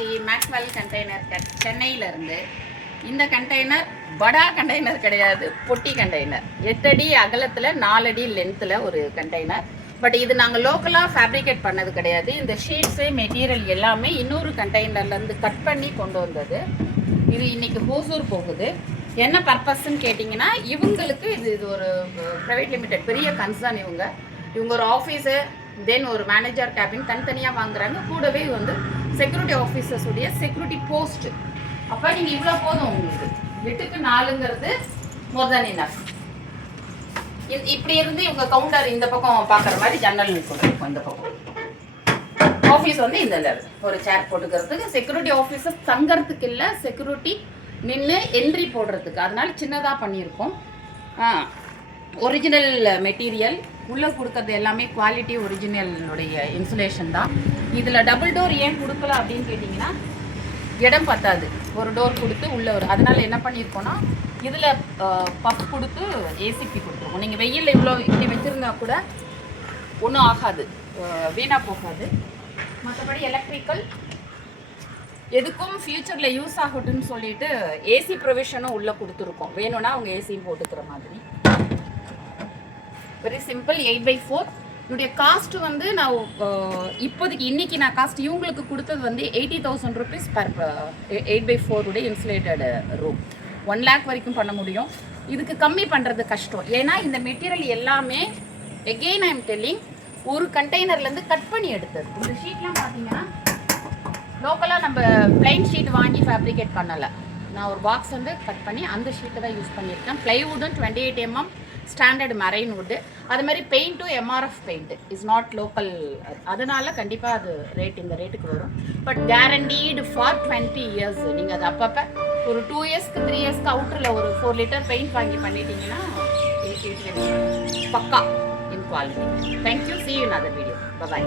நேற்று Maxwell container சென்னையிலேருந்து இந்த கண்டெய்னர் படா கண்டெய்னர் கிடையாது, பொட்டி கண்டெய்னர். 8 அடி அகலத்தில் 4 அடி லென்த்தில் ஒரு கண்டெய்னர். பட் இது நாங்கள் லோக்கலாக ஃபேப்ரிகேட் பண்ணது கிடையாது. இந்த ஷீட்ஸு மெட்டீரியல் எல்லாமே இன்னொரு கண்டெய்னர்லேருந்து கட் பண்ணி கொண்டு வந்தது. இது இன்றைக்கி ஹோசூர் போகுது. என்ன பர்பஸ்ன்னு கேட்டிங்கன்னா, இவங்களுக்கு இது ஒரு ப்ரைவேட் லிமிடெட் பெரிய கன்சர்ன். இவங்க ஒரு ஆஃபீஸு, தென் ஒரு மேனேஜர் கேபின் தனித்தனியாக வாங்குறாங்க. கூடவே வந்து செக்யூரிட்டி ஆஃபீஸர்ஸுடைய செக்யூரிட்டி போஸ்ட்டு. அப்போ நீங்கள் இவ்வளோ போதும் உங்களுக்கு. 8க்கு 4ங்கிறது மோர் தென் இனஃப். இப்படி இருந்து இவங்க கவுண்டர் இந்த பக்கம் பார்க்குற மாதிரி ஜன்னல் இருக்கும். இந்த பக்கம் ஆஃபீஸ் வந்து இந்த லெவல் ஒரு சேர் போட்டுக்கிறதுக்கு, செக்யூரிட்டி ஆஃபீஸர் தங்கறதுக்கு இல்லை, செக்யூரிட்டி நின்று என்ட்ரி போடுறதுக்கு. அதனால சின்னதாக பண்ணியிருக்கோம். ஒரிஜினல் மெட்டீரியல் உள்ளே கொடுக்கறது எல்லாமே குவாலிட்டி ஒரிஜினலுடைய இன்சுலேஷன் தான். இதில் டபுள் டோர் ஏன் கொடுக்கல அப்படின்னு கேட்டிங்கன்னா, இடம் பத்தாது. ஒரு டோர் கொடுத்து உள்ளே வரும். அதனால் என்ன பண்ணியிருக்கோன்னா, இதில் பப் கொடுத்து ஏசிபி கொடுத்துருக்கோம். நீங்கள் வெயிலில் இவ்வளோ இப்படி வச்சுருந்தா கூட ஒன்றும் ஆகாது, வீணாக போகாது. மற்றபடி எலக்ட்ரிக்கல் எதுக்கும் ஃப்யூச்சரில் யூஸ் ஆகட்டும்னு சொல்லிட்டு ஏசி ப்ரொவிஷனும் உள்ளே கொடுத்துருக்கோம். வேணும்னா அவங்க ஏசியும் போட்டுக்கிற மாதிரி. Very simple. 8x4. என்னுடைய காஸ்ட் வந்து நான் இப்போதைக்கு இன்றைக்கி நான் காஸ்ட் இவங்களுக்கு கொடுத்தது வந்து 80,000 rupees பர் 8x4 உடைய இன்சுலேட்டட் ரூம். 1 lakh வரைக்கும் பண்ண முடியும். இதுக்கு கம்மி பண்ணுறது கஷ்டம். ஏன்னா இந்த மெட்டீரியல் எல்லாமே எகெயின் ஐ எம் டெல்லிங், ஒரு கண்டெய்னர்லேருந்து கட் பண்ணி எடுத்தது. இந்த ஷீட்லாம் பார்த்தீங்கன்னா லோக்கலாக நம்ம பிளைன் ஷீட் வாங்கி ஃபேப்ரிகேட் பண்ணலை. நான் ஒரு பாக்ஸ் வந்து கட் பண்ணி அந்த ஷீட்டை தான் யூஸ் பண்ணியிருக்கேன். ப்ளைவுட்டும் 28 mm ஸ்டாண்டர்ட் மரைன் வுட்டு. அது மாதிரி பெயிண்ட்டும் MRF paint is not local. அதனால கண்டிப்பாக அது இந்த ரேட்டுக்கு வரும். But guaranteed for 20 years. நீங்கள் அது அப்பப்போ ஒரு 2 yearsக்கு 3 yearsக்கு அவுட்டரில் ஒரு 4 liter பெயிண்ட் வாங்கி பண்ணிட்டீங்கன்னா பக்கா இன் quality. Thank you. see you in another video. Bye bye.